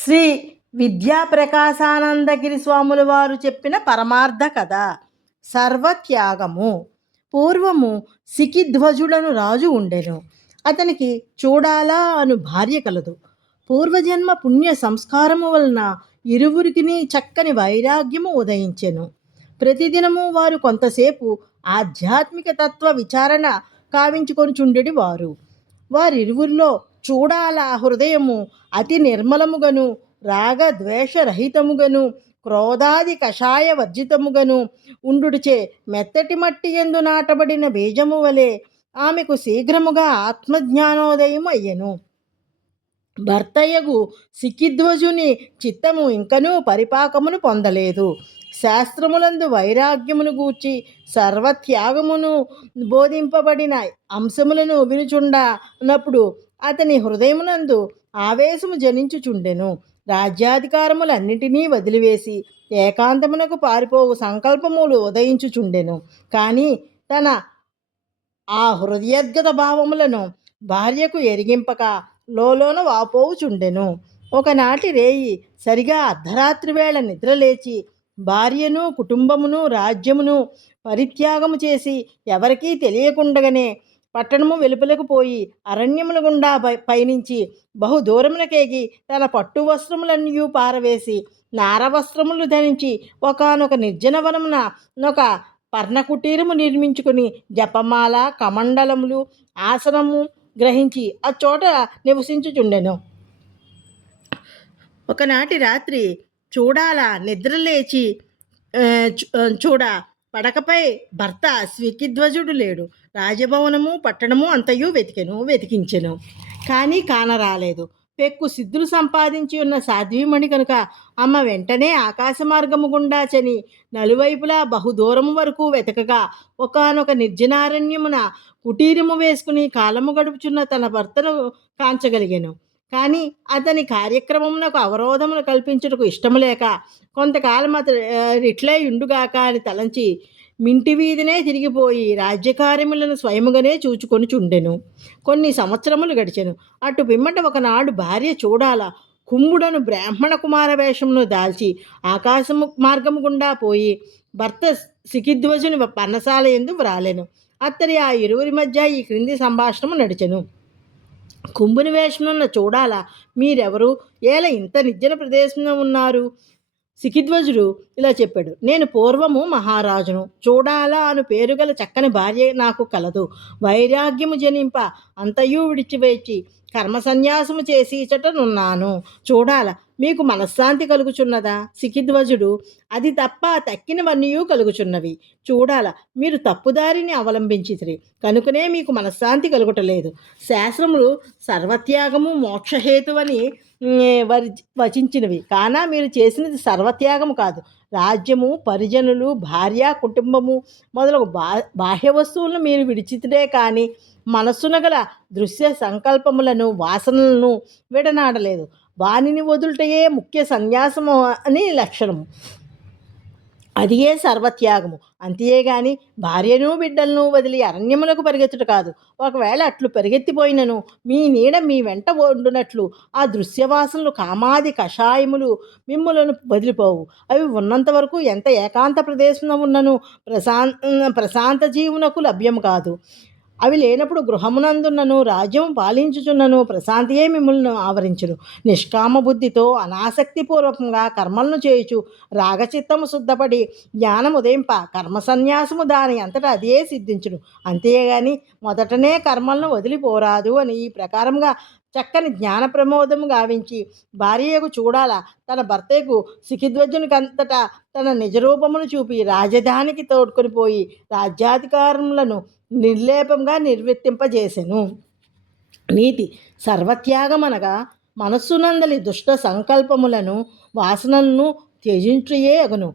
శ్రీ విద్యాప్రకాశానందగిరి స్వాముల వారు చెప్పిన పరమార్థ కథ. సర్వత్యాగము. పూర్వము సికిధ్వజుడను రాజు ఉండెను. అతనికి చూడాలా అను భార్య కలదు. పూర్వజన్మ పుణ్య సంస్కారము వలన ఇరువురికి చక్కని వైరాగ్యము ఉదయించెను. ప్రతిదినము వారు కొంతసేపు ఆధ్యాత్మిక తత్వ విచారణ కావించుకొనుచుండెడి వారు. వారిరువురిలో చూడాల హృదయము అతి నిర్మలముగను, రాగద్వేషరహితముగను, క్రోధాది కషాయ వర్జితముగను ఉండుడిచే మెత్తటి మట్టి ఎందు నాటబడిన బీజము వలె ఆమెకు శీఘ్రముగా ఆత్మజ్ఞానోదయము అయ్యెను. భర్తయ్యగు సికిధ్వజుని చిత్తము ఇంకనూ పరిపాకమును పొందలేదు. శాస్త్రములందు వైరాగ్యమును గూర్చి సర్వత్యాగమును బోధింపబడిన అంశములను వినుచుండనప్పుడు అతని హృదయమునందు ఆవేశము జనించుచుండెను. రాజ్యాధికారములన్నిటినీ వదిలివేసి ఏకాంతమునకు పారిపోవు సంకల్పములు ఉదయించుచుండెను. కానీ తన ఆ హృదయద్గత భావములను భార్యకు ఎరిగింపక లోలోన వాపోవుచుండెను. ఒకనాటి రేయి సరిగా అర్ధరాత్రి వేళ నిద్రలేచి భార్యను, కుటుంబమును, రాజ్యమును పరిత్యాగము చేసి ఎవరికీ తెలియకుండగానే పట్టణము వెలుపలకు పోయి అరణ్యముల గుండా పయనించి బహుదూరమునకేగి తన పట్టు వస్త్రములన్నీ పారవేసి నారవస్త్రములు ధరించి ఒకానొక నిర్జనవనమున ఒక పర్ణకుటీరము నిర్మించుకుని జపమాల, కమండలములు, ఆసనము గ్రహించి అచ్చోట నివసించుచుండెను. ఒకనాటి రాత్రి చూడాల నిద్రలేచి పడకపై భర్త సికిధ్వజుడు లేడు. రాజభవనము పట్టణము అంతయు వెతికించెను, కానీ కానరాలేదు. పెక్కు సిద్ధులు సంపాదించి ఉన్న సాధ్వీమణి కనుక అమ్మ వెంటనే ఆకాశ మార్గము గుండా చని నలువైపులా బహుదూరము వరకు వెతకగా ఒకానొక నిర్జనారణ్యమున కుటీరము వేసుకుని కాలము గడుపుచున్న తన భర్తను కాంచగలిగాను. కానీ అతని కార్యక్రమమునకు అవరోధములు కల్పించుటకు ఇష్టము లేక కొంతకాలం అతడు ఇట్లే ఉండుగాక అని తలంచి మింటి వీధినే తిరిగిపోయి రాజ్యకార్యములను స్వయముగానే చూచుకొనుచుండెను. కొన్ని సంవత్సరములు గడిచెను. అటు పిమ్మట ఒకనాడు భార్య చూడాల కుంభుడను బ్రాహ్మణ కుమార వేషమును దాల్చి ఆకాశము మార్గము గుండా పోయి భర్త సికిధ్వజుని పర్ణశాల యందు వ్రాలెను. అత్తడి ఆ ఇరువురి మధ్య ఈ క్రింది సంభాషణము నడిచెను. కుంభుని వేషమున్న చూడాల, మీరెవరు? ఏలా ఇంత నిర్జన ప్రదేశంలో ఉన్నారు? సికిధ్వజుడు ఇలా చెప్పాడు, నేను పూర్వము మహారాజును. చూడాలా అను పేరుగల చక్కని భార్య నాకు కలదు. వైరాగ్యము జనింప అంతయు విడిచివేచి కర్మ సన్యాసము చేసి ఇచటనున్నాను. చూడాల, మీకు మనశ్శాంతి కలుగుచున్నదా? సికిధ్వజుడు, అది తప్ప తక్కినవన్నీ కలుగుచున్నవి. చూడాల, మీరు తప్పుదారిని అవలంబించితిరి కనుకనే మీకు మనశ్శాంతి కలుగుటలేదు. శాస్త్రములు సర్వత్యాగము మోక్షహేతువని వచించినవి, కానా మీరు చేసినది సర్వత్యాగము కాదు. రాజ్యము, పరిజనులు, భార్య, కుటుంబము మొదలగు బాహ్య వస్తువులను మీరు విడిచితే కానీ మనస్సున గల దృశ్య సంకల్పములను, వాసనలను విడనాడలేదు. వానిని వదులుటయే ముఖ్య సన్యాసము అని లక్షణము. అదియే సర్వత్యాగము. అంతేగాని భార్యను బిడ్డలను వదిలి అరణ్యములకు పరిగెత్తుట కాదు. ఒకవేళ అట్లు పరిగెత్తిపోయినను మీ నీడ మీ వెంట వండునట్లు ఆ దృశ్యవాసనలు, కామాది కషాయములు మిమ్ములను వదిలిపోవు. అవి ఉన్నంత వరకు ఎంత ఏకాంత ప్రదేశంలో ఉన్నను ప్రశాంత జీవునకు లభ్యము కాదు. అవి లేనప్పుడు గృహమునందున్నను, రాజ్యం పాలించుచున్నను ప్రశాంతియే మిమ్మల్ని ఆవరించును. నిష్కామ బుద్ధితో అనాసక్తిపూర్వకంగా కర్మలను చేయుచు రాగచిత్తము శుద్ధపడి జ్ఞానం ఉదయింప కర్మ సన్యాసము దాని అంతటా అదే సిద్ధించును. అంతేగాని మొదటనే కర్మలను వదిలిపోరాదు అని ఈ ప్రకారంగా చక్కని జ్ఞాన ప్రమోదము గావించి భార్యకు చూడాల తన భర్తకు సికిధ్వజునికంతటా తన నిజరూపమును చూపి రాజధానికి తోడ్కొని పోయి రాజ్యాధికారములను నిర్లేపంగా నిర్వర్తింపజేసెను. నీతి. సర్వత్యాగమనగా మనస్సునందలి దుష్ట సంకల్పములను, వాసనలను త్యజించుయే అగును.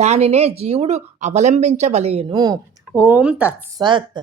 దానినే జీవుడు అవలంబించవలెను. ఓం తత్సత్.